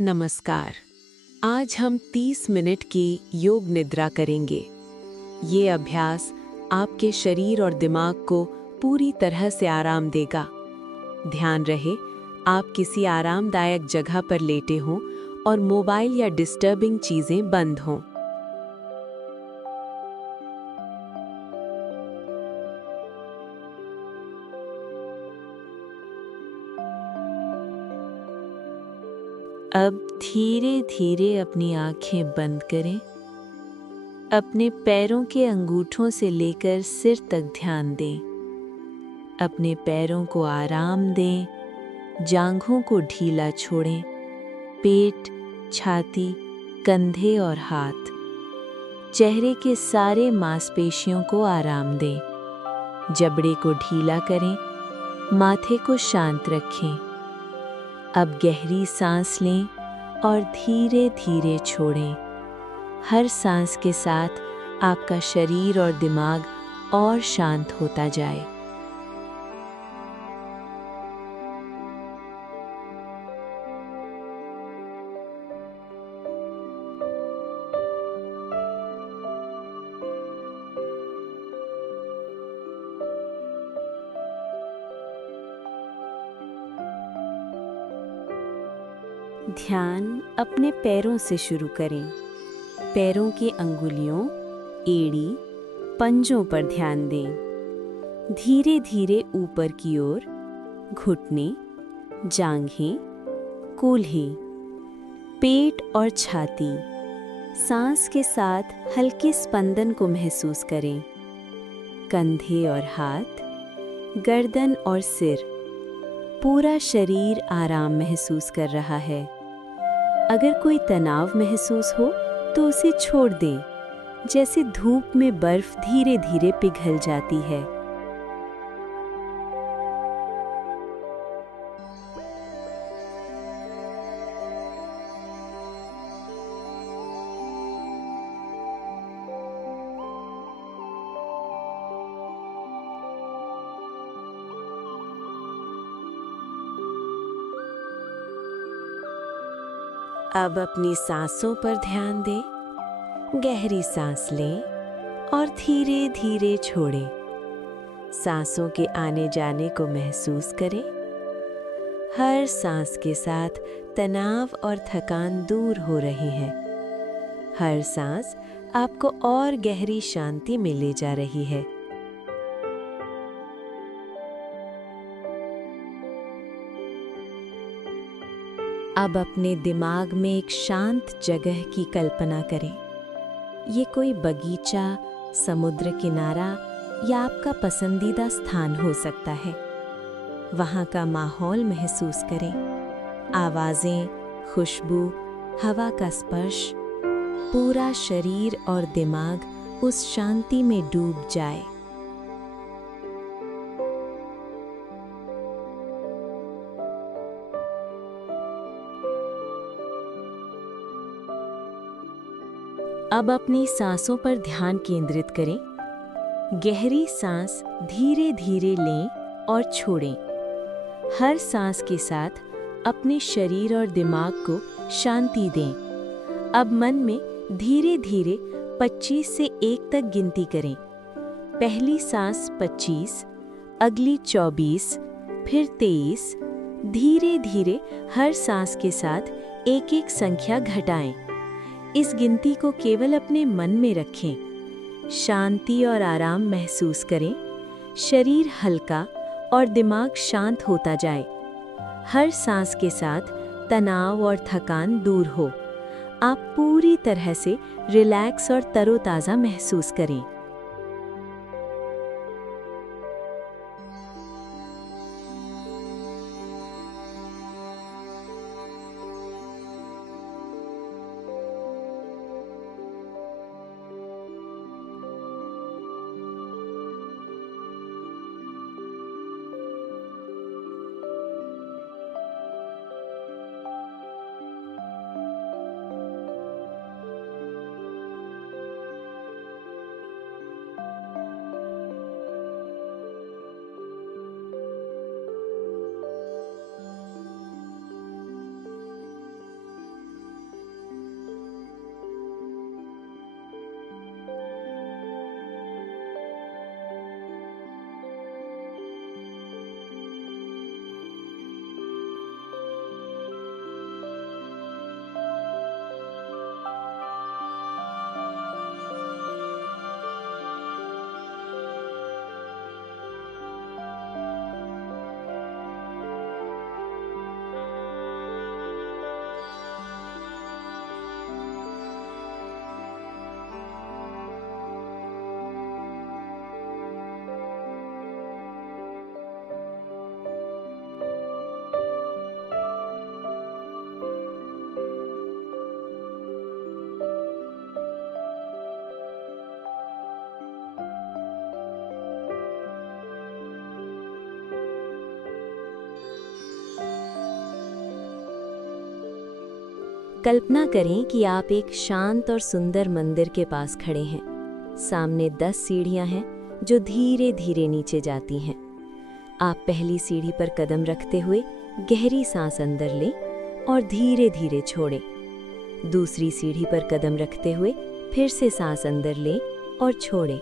नमस्कार। आज हम 30 मिनट की योग निद्रा करेंगे। ये अभ्यास आपके शरीर और दिमाग को पूरी तरह से आराम देगा। ध्यान रहे, आप किसी आरामदायक जगह पर लेटे हों और मोबाइल या डिस्टर्बिंग चीजें बंद हों। अब धीरे धीरे अपनी आंखें बंद करें। अपने पैरों के अंगूठों से लेकर सिर तक ध्यान दें। अपने पैरों को आराम दें, जांघों को ढीला छोड़ें। पेट, छाती, कंधे और हाथ, चेहरे के सारे मांसपेशियों को आराम दें। जबड़े को ढीला करें, माथे को शांत रखें। अब गहरी सांस लें और धीरे धीरे छोड़ें। हर सांस के साथ आपका शरीर और दिमाग और शांत होता जाए। ध्यान अपने पैरों से शुरू करें। पैरों की अंगुलियों, एड़ी, पंजों पर ध्यान दें। धीरे धीरे ऊपर की ओर, घुटने, जांघें, कूल्हे, पेट और छाती। सांस के साथ हल्के स्पंदन को महसूस करें। कंधे और हाथ, गर्दन और सिर, पूरा शरीर आराम महसूस कर रहा है। अगर कोई तनाव महसूस हो तो उसे छोड़ दें, जैसे धूप में बर्फ धीरे धीरे पिघल जाती है। अब अपनी सांसों पर ध्यान दें। गहरी सांस लें और धीरे धीरे छोड़ें। सांसों के आने जाने को महसूस करें। हर सांस के साथ तनाव और थकान दूर हो रही है। हर सांस आपको और गहरी शांति में ले जा रही है। अब अपने दिमाग में एक शांत जगह की कल्पना करें। ये कोई बगीचा, समुद्र किनारा या आपका पसंदीदा स्थान हो सकता है। वहाँ का माहौल महसूस करें। आवाज़ें, खुशबू, हवा का स्पर्श, पूरा शरीर और दिमाग उस शांति में डूब जाए। अब अपनी सांसों पर ध्यान केंद्रित करें। गहरी सांस धीरे धीरे लें और छोड़ें। हर सांस के साथ अपने शरीर और दिमाग को शांति दें। अब मन में धीरे धीरे 25 से 1 तक गिनती करें। पहली सांस 25, अगली 24, फिर 23। धीरे धीरे हर सांस के साथ एक एक संख्या घटाएं। इस गिनती को केवल अपने मन में रखें। शांति और आराम महसूस करें। शरीर हल्का और दिमाग शांत होता जाए। हर सांस के साथ तनाव और थकान दूर हो। आप पूरी तरह से रिलैक्स और तरोताज़ा महसूस करें। कल्पना करें कि आप एक शांत और सुंदर मंदिर के पास खड़े हैं। सामने 10 सीढ़ियां हैं जो धीरे धीरे नीचे जाती हैं। आप पहली सीढ़ी पर कदम रखते हुए गहरी सांस अंदर लें और धीरे धीरे छोड़ें। दूसरी सीढ़ी पर कदम रखते हुए फिर से सांस अंदर लें और छोड़ें।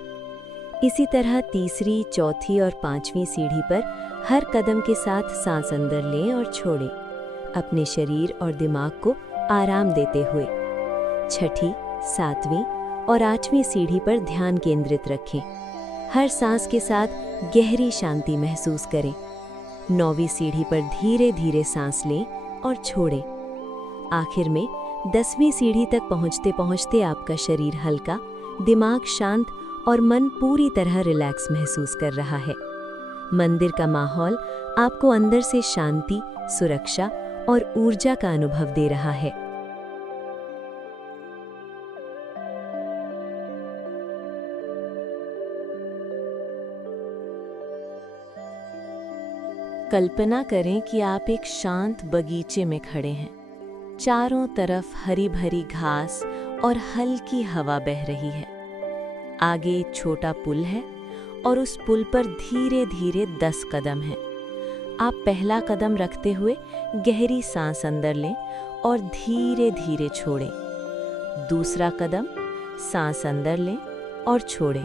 इसी तरह तीसरी, चौथी और पांचवीं सीढ़ी पर हर कदम के साथ सांस अंदर लें और छोड़ें, अपने शरीर और दिमाग को आराम देते हुए। छठी, सातवीं और आठवीं सीढ़ी पर ध्यान केंद्रित रखें। हर सांस के साथ गहरी शांति महसूस करें। 9वीं सीढ़ी पर धीरे धीरे सांस लें और छोड़ें। आखिर में 10वीं सीढ़ी तक पहुंचते पहुंचते आपका शरीर हल्का, दिमाग शांत और मन पूरी तरह रिलैक्स महसूस कर रहा है। मंदिर का माहौल आपको अंदर से शांति, सुरक्षा और ऊर्जा का अनुभव दे रहा है। कल्पना करें कि आप एक शांत बगीचे में खड़े हैं। चारों तरफ हरी भरी घास और हल्की हवा बह रही है। आगे एक छोटा पुल है और उस पुल पर धीरे धीरे 10 कदम हैं। आप पहला कदम रखते हुए गहरी सांस अंदर लें और धीरे धीरे छोड़ें। दूसरा कदम, सांस अंदर लें और छोड़ें।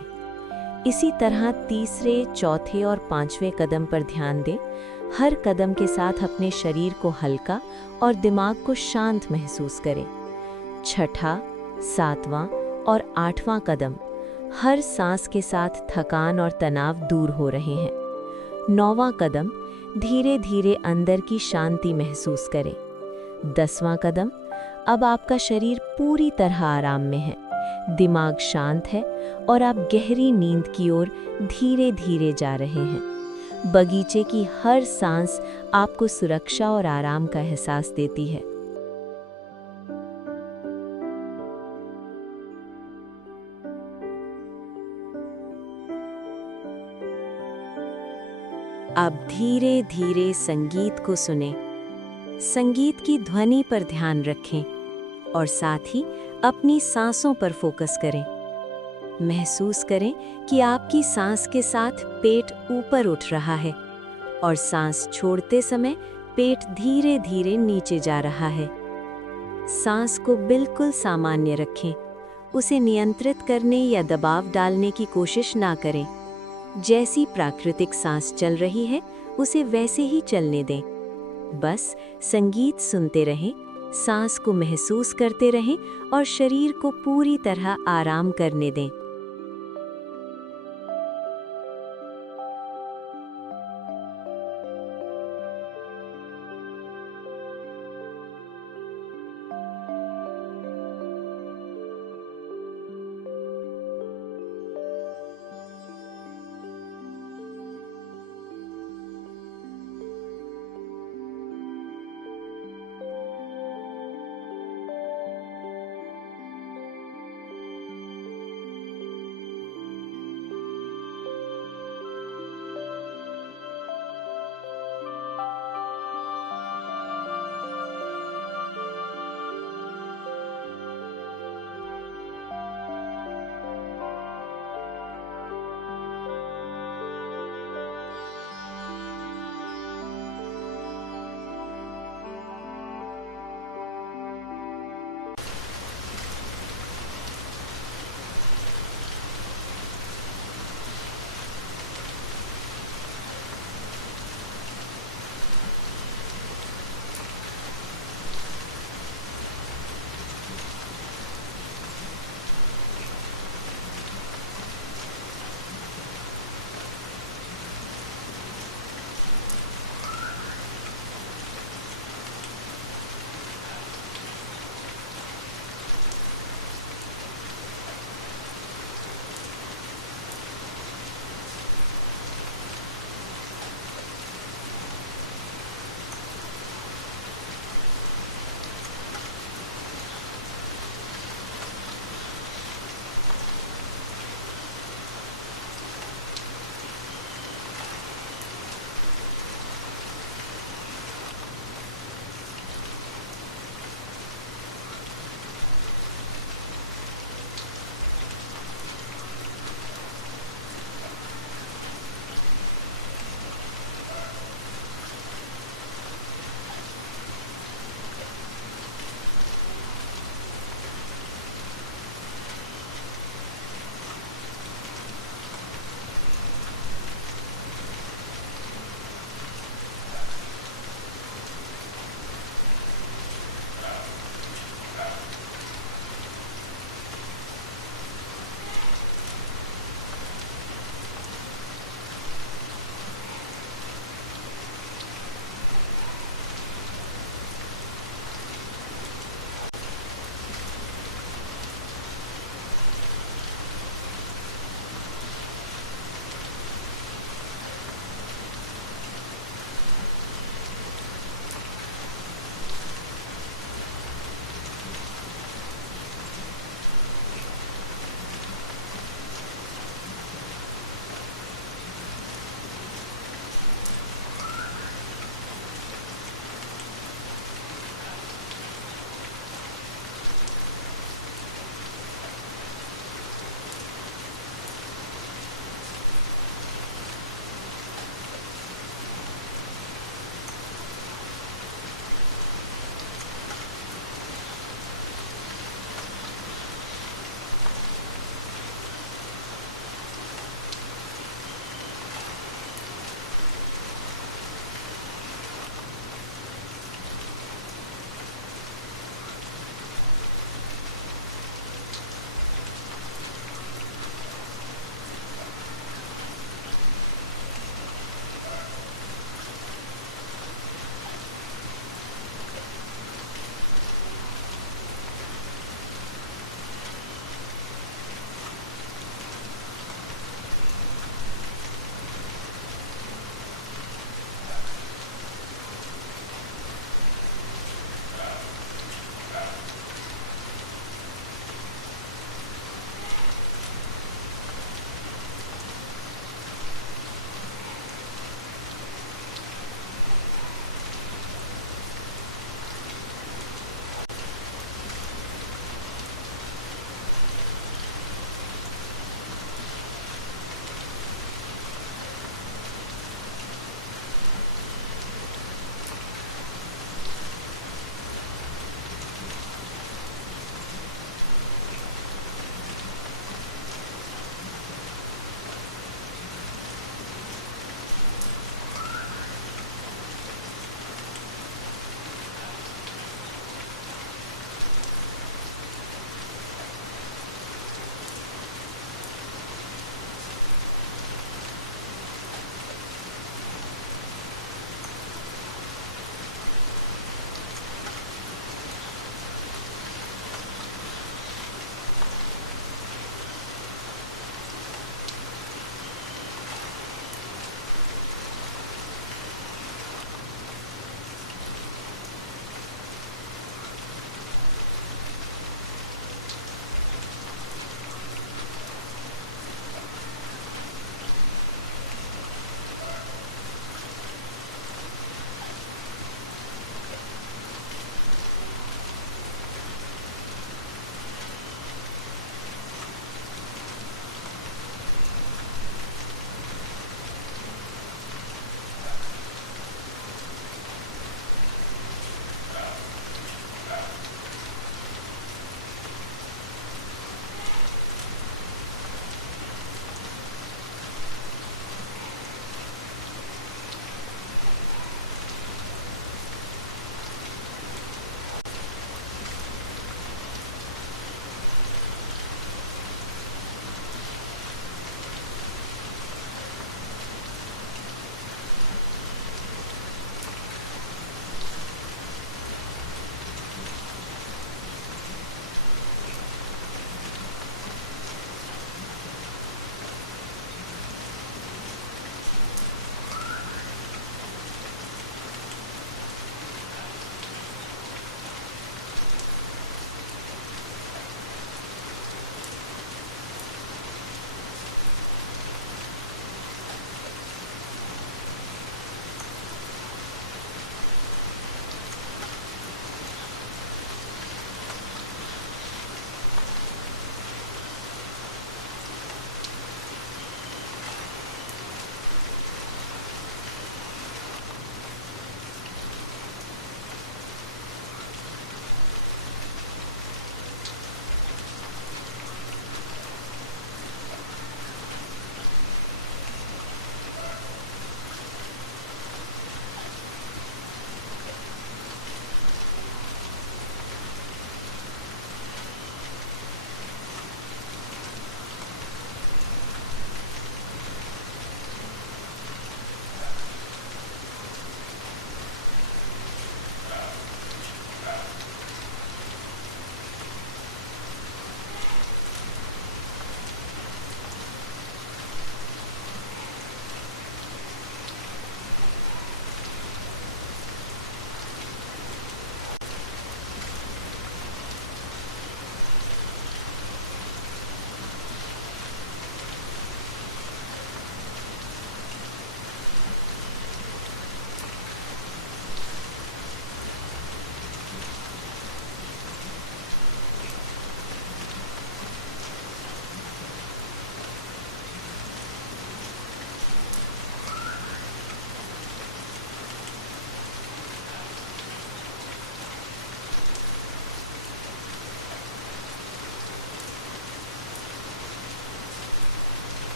इसी तरह तीसरे, चौथे और पांचवें कदम पर ध्यान दें। हर कदम के साथ अपने शरीर को हल्का और दिमाग को शांत महसूस करें। छठा, सातवां और आठवां कदम, हर सांस के साथ थकान और तनाव दूर हो रहे हैं। 9वां कदम, धीरे धीरे अंदर की शांति महसूस करें। 10वां कदम, अब आपका शरीर पूरी तरह आराम में है, दिमाग शांत है और आप गहरी नींद की ओर धीरे धीरे जा रहे हैं। बगीचे की हर सांस आपको सुरक्षा और आराम का एहसास देती है। अब धीरे धीरे संगीत को सुनें। संगीत की ध्वनि पर ध्यान रखें और साथ ही अपनी सांसों पर फोकस करें। महसूस करें कि आपकी सांस के साथ पेट ऊपर उठ रहा है और सांस छोड़ते समय पेट धीरे धीरे नीचे जा रहा है। सांस को बिल्कुल सामान्य रखें। उसे नियंत्रित करने या दबाव डालने की कोशिश ना करें। जैसी प्राकृतिक सांस चल रही है, उसे वैसे ही चलने दें। बस संगीत सुनते रहें, सांस को महसूस करते रहें और शरीर को पूरी तरह आराम करने दें।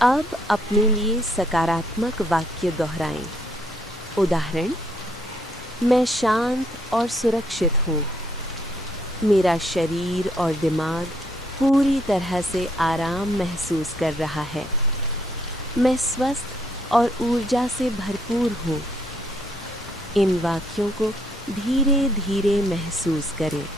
अब अपने लिए सकारात्मक वाक्य दोहराएं। उदाहरण, मैं शांत और सुरक्षित हूँ। मेरा शरीर और दिमाग पूरी तरह से आराम महसूस कर रहा है। मैं स्वस्थ और ऊर्जा से भरपूर हूँ। इन वाक्यों को धीरे धीरे महसूस करें।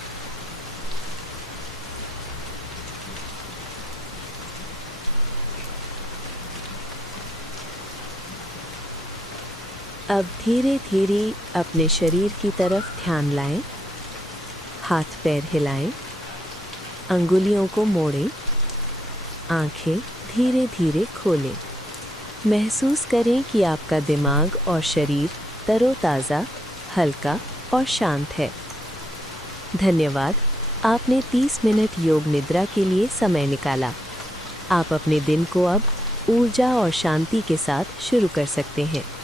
अब धीरे धीरे अपने शरीर की तरफ ध्यान लाएं। हाथ पैर हिलाएं, अंगुलियों को मोड़ें, आंखें धीरे धीरे खोलें। महसूस करें कि आपका दिमाग और शरीर तरोताज़ा, हल्का और शांत है। धन्यवाद, आपने 30 मिनट योग निद्रा के लिए समय निकाला। आप अपने दिन को अब ऊर्जा और शांति के साथ शुरू कर सकते हैं।